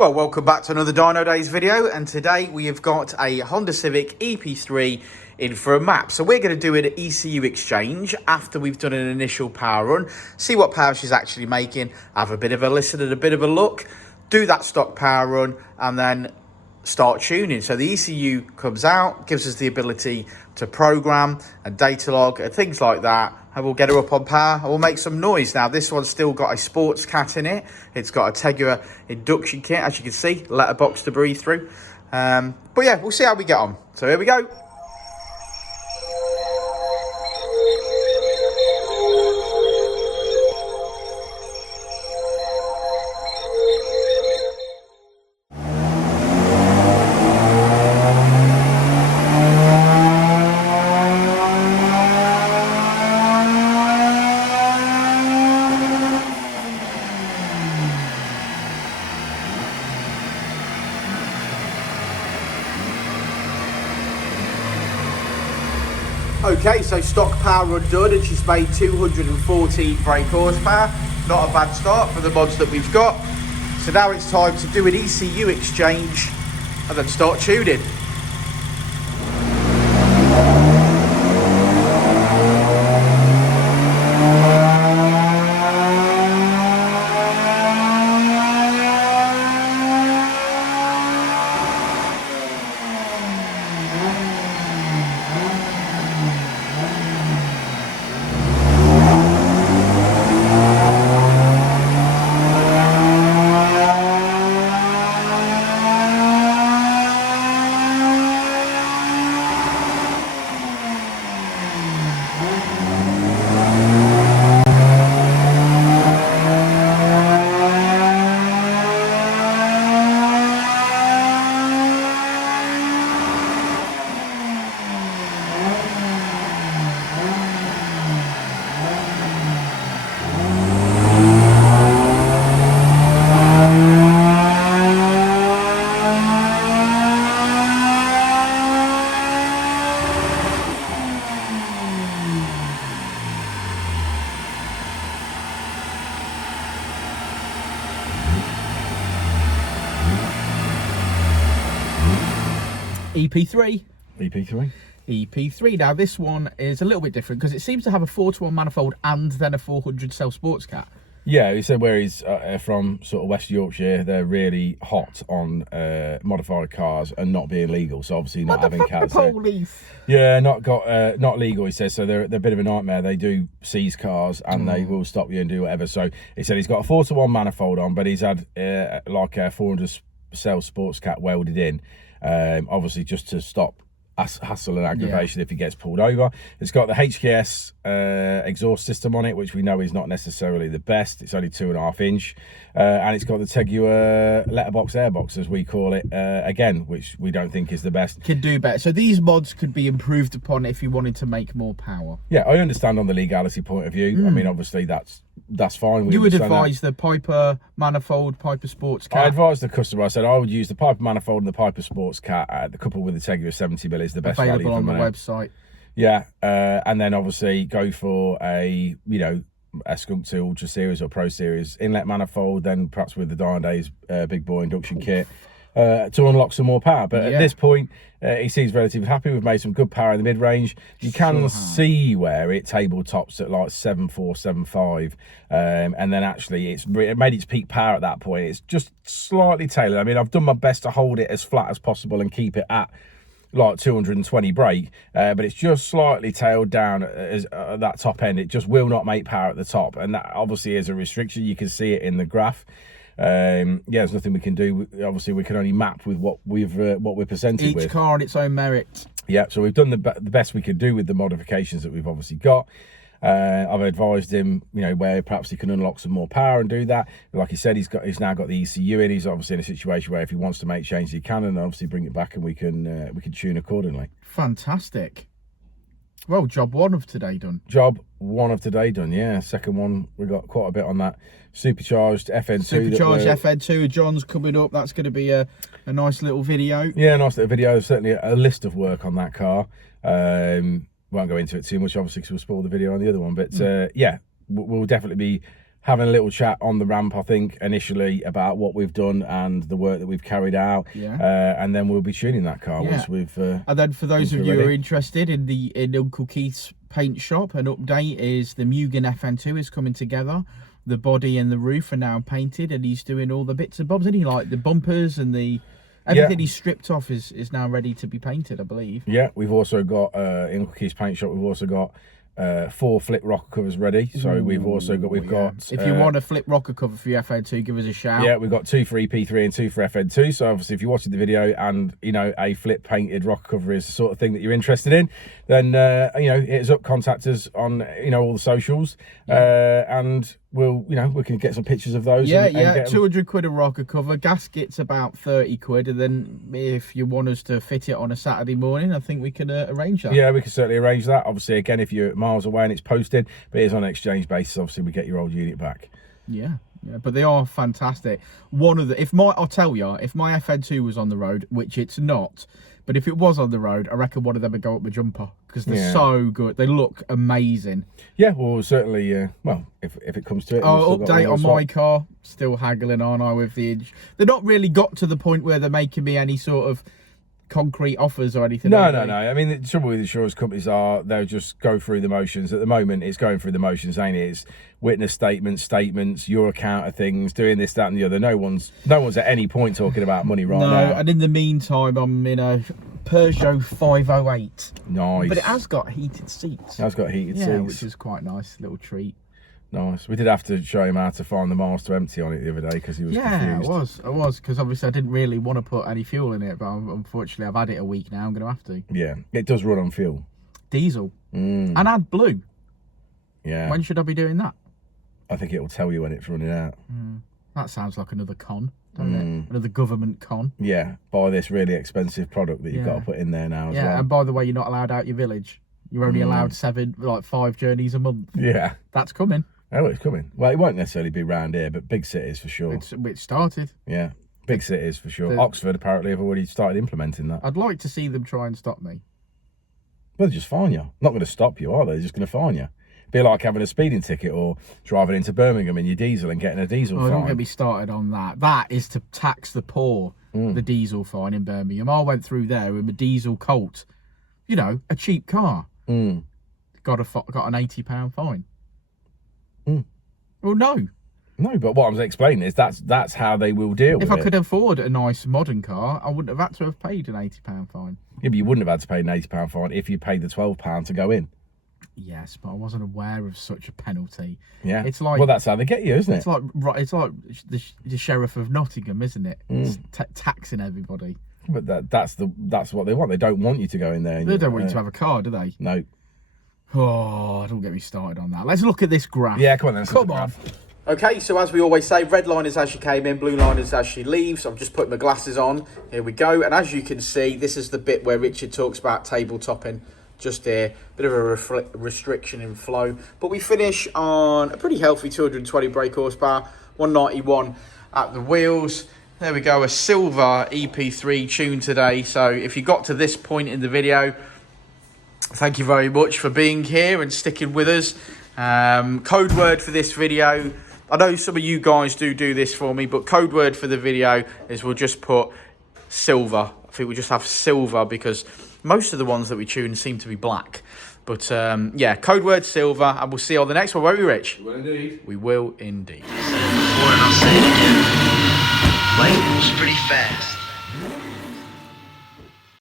Well, welcome back to another Dynodaze video, and today we have got a Honda Civic EP3 in for a map. So we're going to do an ECU exchange after we've done an initial power run, see what power she's actually making, have a bit of a listen and a bit of a look, do that stock power run, and then start tuning. So the ECU comes out, gives us the ability to program and data log and things like that, and we'll get her up on power and we'll make some noise. Now this one's still got a sports cat in it. It's got a TypeR induction kit, as you can see, letterbox to breathe through. But yeah, we'll see how we get on. So here we go. Okay, so stock power run done, and she's made 214 brake horsepower. Not a bad start for the mods that we've got. So now it's time to do an ECU exchange and then start tuning. EP3. Now this one is a little bit different because it seems to have a 4-to-1 manifold and then a 400 cell sports cat. Yeah, he said where he's from, sort of West Yorkshire, they're really hot on modified cars and not being legal. So obviously not having cats. Yeah, not legal. He says so. They're a bit of a nightmare. They do seize cars and they will stop you and do whatever. So he said he's got a 4-to-1 manifold on, but he's had like a 400 cell sports cat welded in, obviously just to stop hassle and aggravation if he gets pulled over. It's got the HKS exhaust system on it, which we know is not necessarily the best. It's only 2.5 inch, and it's got the TypeR letterbox airbox, as we call it, again, which we don't think is the best. Could do better. So these mods could be improved upon if you wanted to make more power. Yeah, I understand on the legality point of view. I mean, obviously that's fine. You would advise the Piper manifold, Piper sports cat? I advised the customer, I said I would use the Piper manifold and the Piper sports cat, the couple with the TypeR 70mm is the best value available on the website. Yeah, and then obviously go for a a Skunk 2 Ultra Series or Pro Series inlet manifold, then perhaps with the Dynodaze big boy induction kit to unlock some more power. But at this point, he seems relatively happy. We've made some good power in the mid-range. You can see where it tabletops at like 7.4, 7.5, and then actually it made its peak power at that point. It's just slightly tailored. I mean, I've done my best to hold it as flat as possible and keep it at like 220 brake, but it's just slightly tailed down at that top end. It just will not make power at the top, and that obviously is a restriction. You can see it in the graph. Yeah, there's nothing we can do. Obviously we can only map with what we're presented with. Each car on its own merit. Yeah, so we've done the best we could do with the modifications that we've obviously got. I've advised him, where perhaps he can unlock some more power and do that. Like he said, he's now got the ECU in. He's obviously in a situation where if he wants to make changes, he can, and obviously bring it back, and we can tune accordingly. Fantastic. Well, job one of today done. Job one of today done, yeah. Second one, we got quite a bit on that. Supercharged FN2. Supercharged FN2, John's coming up. That's going to be a nice little video. Yeah, nice little video. Certainly a list of work on that car. Won't go into it too much, obviously, because we'll spoil the video on the other one. But yeah, we'll definitely be having a little chat on the ramp, I think, initially about what we've done and the work that we've carried out. And then we'll be tuning that car once we've... and then for those of you who are interested in Uncle Keith's paint shop, an update is the Mugen FN2 is coming together. The body and the roof are now painted, and he's doing all the bits and bobs, isn't he? Like the bumpers and the... Everything he's stripped off is now ready to be painted, I believe. Yeah, we've also got, in Uncle Keith's paint shop, we've also got 4 flip rocker covers ready. So we've also got, if you want a flip rocker cover for your FN2, give us a shout. Yeah, we've got 2 for EP3 and 2 for FN2. So obviously if you're watching the video and, you know, a flip painted rocker cover is the sort of thing that you're interested in, then, you know, hit us up, contact us on, you know, all the socials, and we'll, you know, we can get some pictures of those. And 200 quid a rocker cover. Gasket's about 30 quid. And then if you want us to fit it on a Saturday morning, I think we can arrange that. Yeah, we can certainly arrange that. Obviously, again, if you're miles away and it's posted, but it's on an exchange basis, obviously we get your old unit back. Yeah, but they are fantastic. I'll tell you, if my FN2 was on the road, which it's not, but if it was on the road, I reckon one of them would go up the jumper, because they're so good. They look amazing. Yeah, well, certainly, well, if it comes to it. Oh, update on my car, still haggling, aren't I, with the inch. They're not really got to the point where they're making me any sort of concrete offers or anything. No. I mean, the trouble with insurance companies they'll just go through the motions. At the moment, it's going through the motions, ain't it? It's witness statements, your account of things, doing this, that, and the other. No one's at any point talking about money right now. And in the meantime, I'm in a Peugeot 508. Nice. But it has got heated seats. It has got heated seats. Which is quite nice, little treat. Nice. We did have to show him how to find the miles to empty on it the other day because he was confused. I was, because obviously I didn't really want to put any fuel in it, but unfortunately I've had it a week now. I'm going to have to. Yeah, it does run on fuel. Diesel. And AdBlue. Yeah. When should I be doing that? I think it will tell you when it's running out. That sounds like another con, doesn't it? Another government con. Yeah, buy this really expensive product that you've got to put in there now as well. Yeah, and by the way, you're not allowed out your village. You're only allowed 5 journeys a month. Yeah. That's coming. Oh, it's coming. Well, it won't necessarily be round here, but big cities for sure. It started. Yeah, big cities for sure. Oxford apparently have already started implementing that. I'd like to see them try and stop me. Well, they'll just fine you. Not going to stop you, are they? They're just going to fine you. Be like having a speeding ticket or driving into Birmingham in your diesel and getting a diesel fine. Don't get me started on that. That is to tax the poor, the diesel fine in Birmingham. I went through there with a diesel Colt. You know, a cheap car. Got an £80 fine. Well, no, but what I'm explaining is that's how they will deal with it. If I could afford a nice modern car, I wouldn't have had to have paid an £80 fine. Yeah, but you wouldn't have had to pay an £80 fine if you paid the £12 to go in. Yes, but I wasn't aware of such a penalty. Yeah, it's like, well, that's how they get you, isn't it? It's like the sheriff of Nottingham, isn't it? It's taxing everybody. But that's what they want. They don't want you to go in there. They don't want you to have a car, do they? No. Oh, don't get me started on that. Let's look at this graph. Yeah, come on then. Come on. Okay, so as we always say, red line is as she came in, blue line is as she leaves. I'm just putting my glasses on. Here we go. And as you can see, this is the bit where Richard talks about tabletopping. Just here, bit of a restriction in flow. But we finish on a pretty healthy 220 brake horsepower, 191 at the wheels. There we go, a silver EP3 tune today. So if you got to this point in the video, thank you very much for being here and sticking with us. Code word for this video, I know some of you guys do this for me, but code word for the video is we'll just put silver. I think we'll just have silver because most of the ones that we tune seem to be black. But yeah, code word silver, and we'll see you on the next one, won't we, Rich? We will indeed. We will indeed. Before, and I'll say it again. Life moves pretty fast.